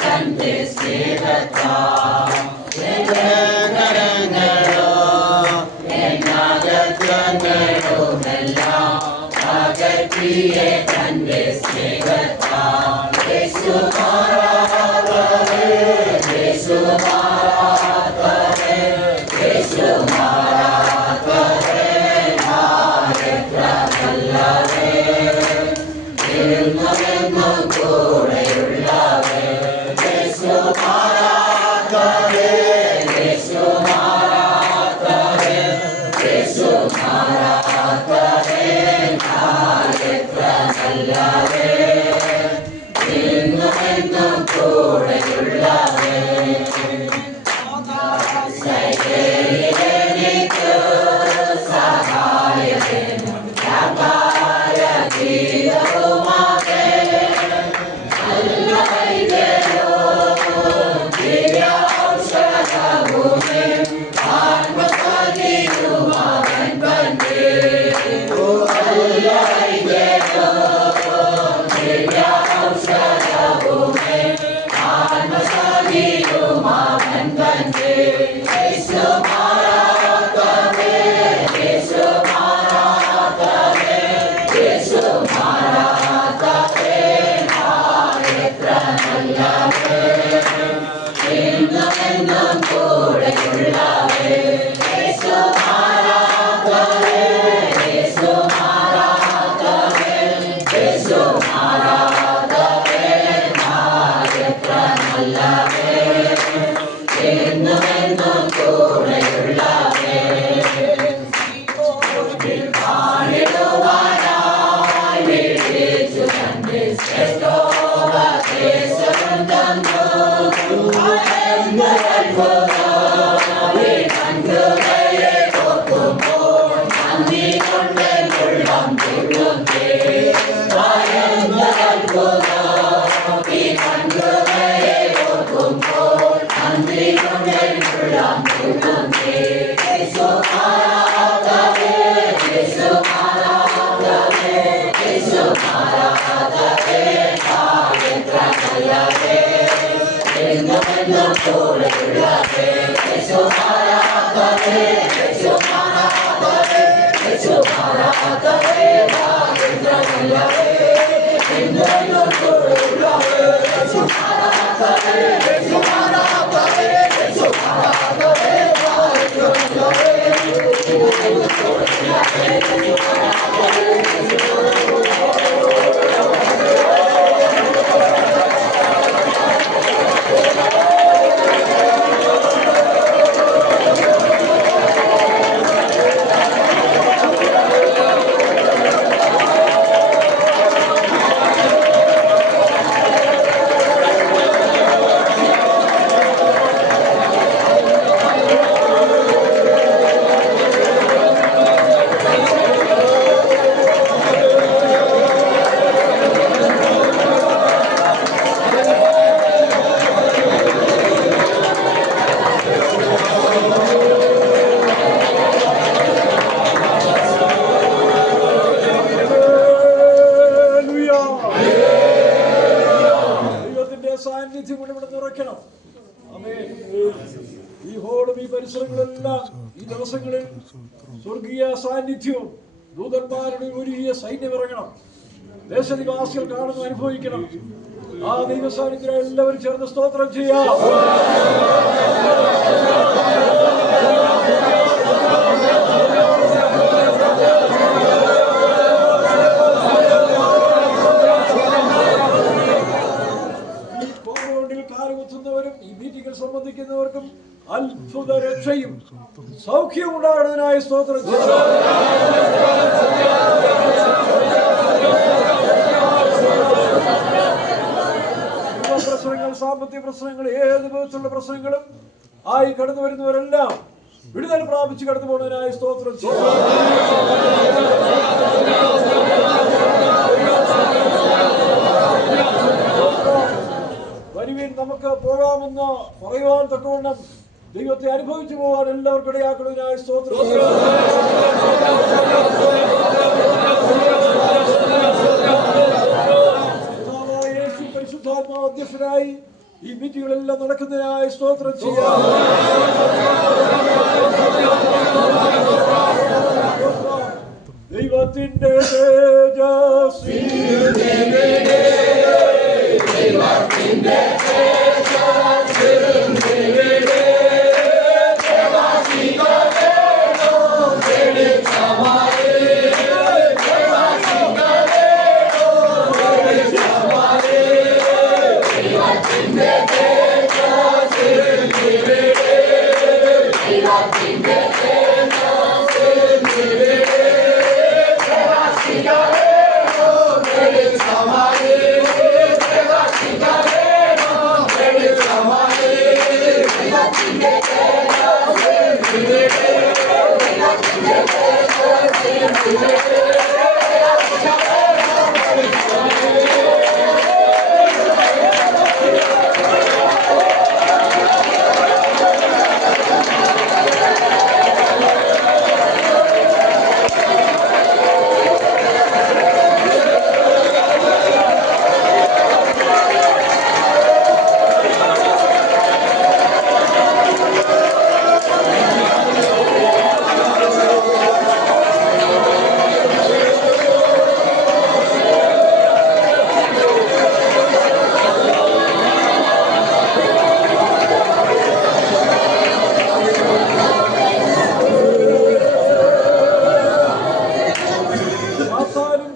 തന്റെ സ്നേഹത്താൽ കരങ്ങളോ എന്നാകങ്ങളുമെല്ലാം അകറ്റിയ തന്റെ സ്നേഹത്താൽ യേശു മാറാത്തവേ യേശു മാറാത്തവേ യേശു മാറാത്തവേ എത്ര നല്ലവേ എന്നും കൂടെയുള്ളവേ യേശു മാറാത്തവേ യേശു മാറാത്തവേ യേശു മാറാത്തവേ എത്ര നല്ലവേ എന്നും കൂടെയുള്ളവേ സൈനികനിക്ക് സഹായകനും ഗീതവുമാകെ ദിവ്യൗഷധഭൂമി ആത്മസഖിയുമവൻ വന്ദേ ദിവ്യൗഷധഭൂമി ആത്മസഖിയുമവൻ വന്ദേ യേശു മാറാത്തവേ യേശു മാറാത്തവേ യേശു മാറാത്തവേ എത്ര നല്ലവേ എന്നും കൂടെയുള്ളവേ യേശു മാറാത്തവേ യേശു മാറാത്തവേ യേശു മാറാത്തവേ എത്ര നല്ലവേ എന്നും കൂടെയുള്ളവേ കാണിടുവാനായി വിളിച്ചു തന്റെ ശ്രേഷ്ഠോപദേശം തന്നു കൺകുകളെ കൊത്തുമ്പോൾ നന്ദി കൊണ്ടുള്ളം തുള്ളുന്നേ ഈ കൺകുകളെ കൊത്തുമ്പോൾ നന്ദി കൊണ്ടുള്ളം തുള്ളുന്നേ യേശു മാറാത്തവേ യേശു മാറാത്തവേ യേശു മാറാത്തവേ എത്ര നല്ലവേ എന്നും കൂടെയുള്ളവേ യേശു മാറാത്തവേ യേശു മാറാത്തവേ യേശു മാറാത്തവേ എത്ര നല്ലവേ എന്നും കൂടെയുള്ളവേ യേശു മാറാത്തവേ യേശു മാറാത്തവേ യേശു മാറാത്തവേ എത്ര നല്ലവേ എന്നും കൂടെയുള്ളവേ യേശു മാറാത്തവേ ഈ ഹോളും ഈ പരിസരങ്ങളെല്ലാം ഈ ദിവസങ്ങളിൽ സ്വർഗീയ സാന്നിധ്യവും ദൂതന്മാരുടെ ഒരുങ്ങിയ സൈന്യം ഇറങ്ങണം. ദേശനിവാസികൾ കാണുന്നു, അനുഭവിക്കണം. ആ ദൈവ സാന്നിധ്യം എല്ലാവരും ചേർന്ന് സ്തോത്രം ചെയ്യാം. ഈ മീറ്റിംഗിൽ സംബന്ധിക്കുന്നവർക്കും അത്ഭുത രക്ഷയും സൗഖ്യവും ഉണ്ടാകുന്നതിനായി സ്തോത്രം പ്രശ്നങ്ങൾ, സാമ്പത്തിക പ്രശ്നങ്ങൾ, ഏത് വിധത്തിലുള്ള പ്രശ്നങ്ങളും ആയി കടന്നു വരുന്നവരെല്ലാം വിടുതൽ പ്രാപിച്ച് കടന്നു പോകുന്നതിനായി സ്തോത്രം വരുവീൻ നമുക്ക് പോകാമെന്ന് പറയുവാൻ തക്കവണ്ണം ദൈവത്തെ അനുഭവിച്ചു പോകാൻ എല്ലാവർക്കും ഇടയാക്കുന്നതിനായി സ്തോത്രം പരിശുദ്ധ പരിശുദ്ധാത്മാവ് അധ്യക്ഷനായി ഈ മീറ്റിങ്ങുകളെല്ലാം നടക്കുന്നതിനായി സ്തോത്രം ചെയ്യാം. ദൈവത്തിന്റെ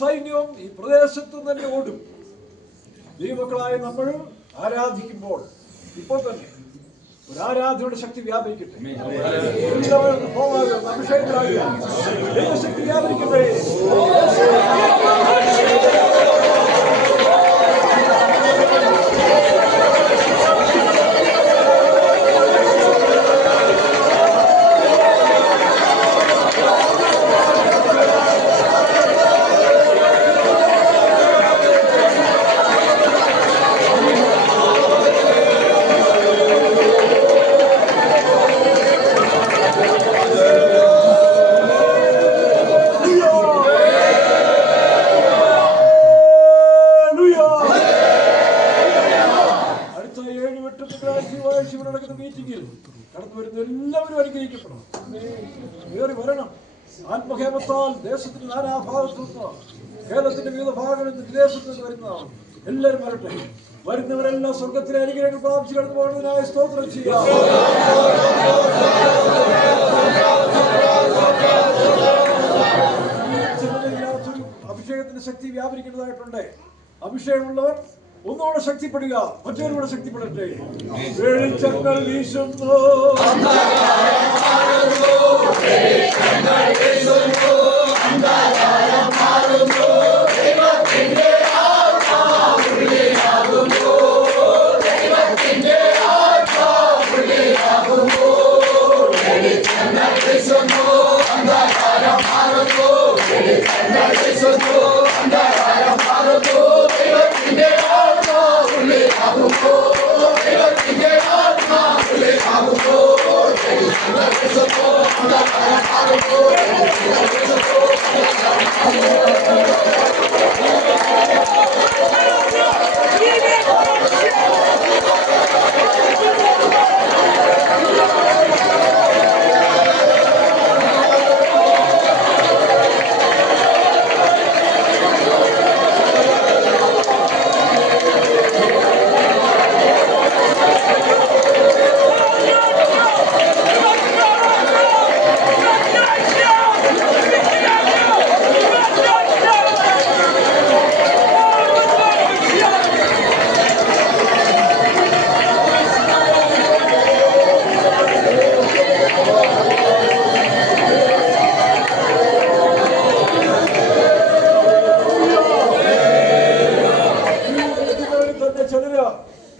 സൈന്യവും ഈ പ്രദേശത്ത് തന്നെ ഓടും. ദൈവമക്കളായ നമ്മൾ ആരാധിക്കുമ്പോൾ ഇപ്പോൾ തന്നെ ഒരു ആരാധനയുടെ ശക്തി വ്യാപരിക്കട്ടെ. അഭിഷേകങ്ങളാകുക, ദൈവശക്തി വ്യാപരിക്കട്ടെ. മീറ്റിംഗിൽ കടന്നു വരുന്ന എല്ലാവരും അനുഗ്രഹിക്കപ്പെടണം. കയറി വരണം. ആത്മഹേമത്താൽ ദേശത്തിന്റെ നാനാഭാഗത്തു നിന്ന്, കേരളത്തിന്റെ വിവിധ ഭാഗങ്ങളിൽ നിന്ന്, വിദേശത്തു നിന്ന് വരുന്നതാണ്. എല്ലാവരും വരട്ടെ. വരുന്നവരെല്ലാം സ്വർഗത്തിലെ അനുഗ്രഹങ്ങൾ പ്രാപിച്ചു കടന്നു പോകുന്നതിനായി സ്തോത്രം ചെയ്യാം. അഭിഷേകത്തിന്റെ ശക്തി വ്യാപരിക്കേണ്ടതായിട്ടുണ്ട്. അഭിഷേകമുള്ളവർ ഒന്നുകൂടെ ശക്തിപ്പെടുക, മറ്റൊരുകൂടെ ശക്തിപ്പെടട്ടെ. വെളിച്ചങ്ങൾ വീശുന്നു,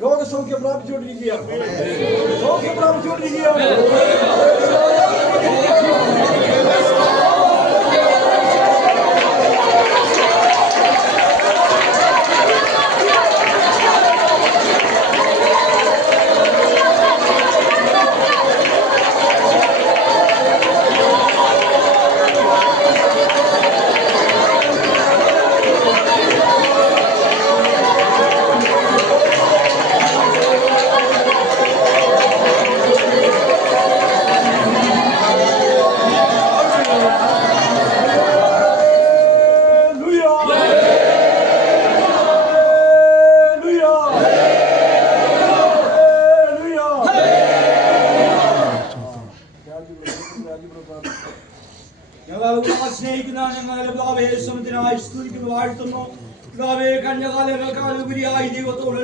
രോഗസൗഖ്യം പ്രാപിച്ചുകൊണ്ടിരിക്കുകയാണ്. സൗഖ്യം പ്രാപിച്ചുകൊണ്ടിരിക്കുകയാണ്. വാഴ്ത്തുന്നു. കർത്താവേ, കന്യകാലങ്ങൾക്കാളുപരിയായി ദൈവത്തോട്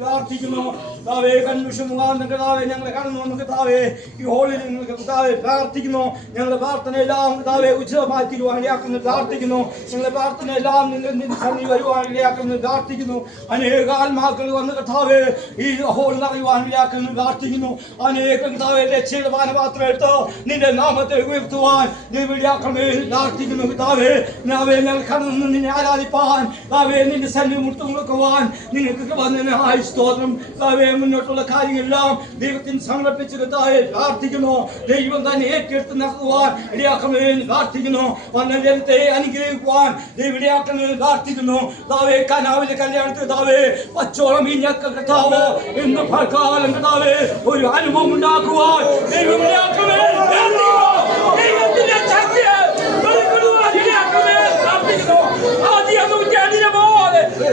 പ്രാർത്ഥിക്കുന്നു. കർത്താവേ, കൺവിഷൻ മുഖാന്തരം കർത്താവേ ഞങ്ങളെ കടന്നു വന്ന് കർത്താവേ ഈ ഹോളിൽ നിങ്ങൾ കർത്താവേ പ്രാർത്ഥിക്കുന്നു. ഞങ്ങളുടെ പ്രാർത്ഥനയെല്ലാം കർത്താവേ ഉചിതമായി തീരുവാനിടയാക്കുന്നു പ്രാർത്ഥിക്കുന്നു. ഞങ്ങളുടെ പ്രാർത്ഥനയെല്ലാം നിങ്ങൾ സന്നി വരുവാനിടയാക്കുന്നു പ്രാർത്ഥിക്കുന്നു. അനേക ആത്മാക്കൾ വന്ന് കർത്താവേ ഈ ഹോൾ നിറയുവാനിടയാക്കുന്നു പ്രാർത്ഥിക്കുന്നു. അനേകം കർത്താവേ രക്ഷയുടെ പാനപാത്രം എടുത്ത് നിന്റെ നാമത്തെ ഉയർത്തുവാൻ ദൈവവിളിയാക്കണമേ പ്രാർത്ഥിക്കുന്നു. കർത്താവേ ഞങ്ങൾ കടന്നു നിന്നെ ആരാധിപ്പാൻ നിന്റെ സന്നി മുട്ടുമുളക്കുവാൻ നിങ്ങൾക്ക് വന്നതിനായി സ്തോത്രം. മുന്നോട്ടുള്ള കാര്യങ്ങളെല്ലാം ദൈവത്തിന് സമർപ്പിച്ച് പ്രാർത്ഥിക്കുന്നു. ദൈവം തന്നെ ഏറ്റെടുത്ത് നടത്തുവാൻ ഇടയാക്കണമേ പ്രാർത്ഥിക്കുന്നു. വന്ന ജനത്തെ അനുഗ്രഹിക്കുവാൻ ദൈവം പ്രാർത്ഥിക്കുന്നു. കനാവിലെ കല്യാണത്തിൽ പച്ചോളം ഈ ഞക്ക കർത്താവ് എന്ന് കാലം കർത്താവേ ഒരു അനുഭവം ഉണ്ടാക്കുവാൻ ദൈവം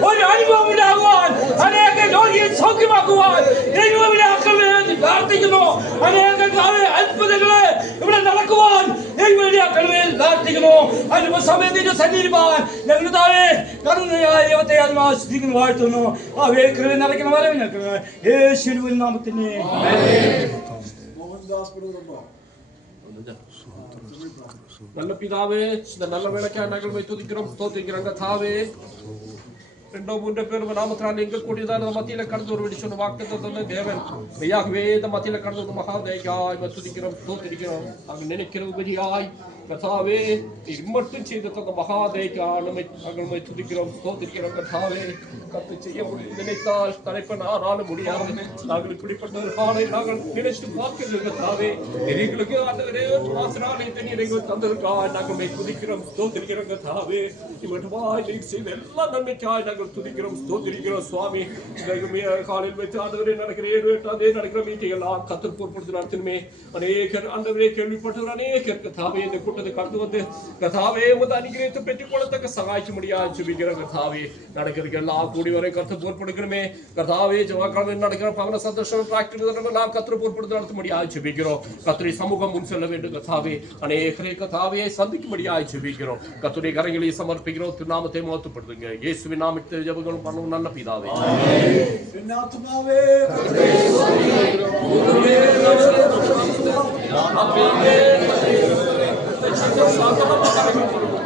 ഒരു അനുഭവം ഉണ്ടാകുവാൻ അനേക രോഗിയെ സൗഖ്യമാക്കുവാൻ ദൈവവിളിയാക്കണമെന്ന് പ്രാർത്ഥിക്കുന്നു. അനേക അത്ഭുതങ്ങളെ ഇവിടെ നടക്കുവാൻ ദൈവവിളിയാക്കണമെന്ന് പ്രാർത്ഥിക്കുന്നു. അനുഭവ സമയത്തിന്റെ സന്നിധിപ്പാൻ ഞങ്ങൾ കരുണയായ ദൈവത്തെ ആശ്വസിക്കുന്നു വാഴ്ത്തുന്നു. അവയെ കൃപ നിറയ്ക്കണം വരവിനക്കണം യേശുവിൻ നാമത്തിന്. நல்ல பிதாவே, இந்த நல்ல வேலைக்காக நாங்கள் துதிக்கிறோம் ஸ்தோத்திரிக்கிறோம் கர்த்தாவே. ரெண்டோ மூன்றோ பேர் நாமத்தினால் எங்கள் கூடியதான மத்தியில கடந்து ஒரு விடி சொன்ன வாக்கு தந்த தேவன் மெய்யாகவே இந்த மத்தியில கடந்து வந்து மகாதேயாய் துதிக்கிறோம் ஸ்தோத்திரிக்கிறோம். நாங்கள் நினைக்கிற உபரியாய் கர்த்தாவே இம்மட்டும் செய்து தந்த மகாதேயாய் நாங்கள் துதிக்கிறோம் ஸ்தோத்திரிக்கிறோம் கர்த்தாவே. கத்து செய்ய நினைத்தால் தலைப்ப நானாலும் முடியாது. நாங்கள் இப்படிப்பட்டவர்களை நாங்கள் நினைத்து பார்க்கிறோம் கர்த்தாவே. எங்களுக்கு ஆண்டவரே வாசனாலயத்தை நீங்கள் தந்ததற்காக நாங்கள் துதிக்கிறோம் ஸ்தோத்திரிக்கிறோம் கர்த்தாவே. இம்மட்டுமாய் நீர் செய்த எல்லா நன்மைக்காய் நாங்கள் துதிக்கிறோம் ஸ்தோத்திரிக்கிறோம் சுவாமி. காலையில் வைத்து ஆண்டவரே நடக்கிற மீட்டிங் எல்லாம் கத்தர் பொறுப்படுத்தி நடத்தணுமே. அநேகர் ஆண்டவரே கேள்விப்பட்டவர் அநேகர் கர்த்தாவே இந்த கூட்டத்தை கடந்து வந்து கர்த்தாவே உமது அனுகிரகத்தை பெற்றுக் கொள்ளத்தக்க சகாய்ச்சி முடியாது சுபிக்கிற கர்த்தாவே. நடக்கிற எல்லாம் கூடி வரை கருத்து பொறுப்படுகிறோமே கர்த்தாவே. ஜவாக்கிழமை நடக்கிற பவன சந்தோஷம் எல்லாம் கத்திர பொறுப்படுத்தி நடத்த முடியாது சுபிக்கிறோம். கத்திரை சமூகம் முன் செல்ல வேண்டும் கர்த்தாவே. அநேகரை கர்த்தாவே சந்திக்க முடியாது சுபிக்கிறோம். கத்துடைய கரங்களை சமர்ப்பிக்கிறோம். திருநாமத்தை மகத்துப்படுத்துங்க இயேசுவின் நாமத்தில் ஜெபங்களும் பண்ணவும் நல்ல பிதாவே. ஆமென்.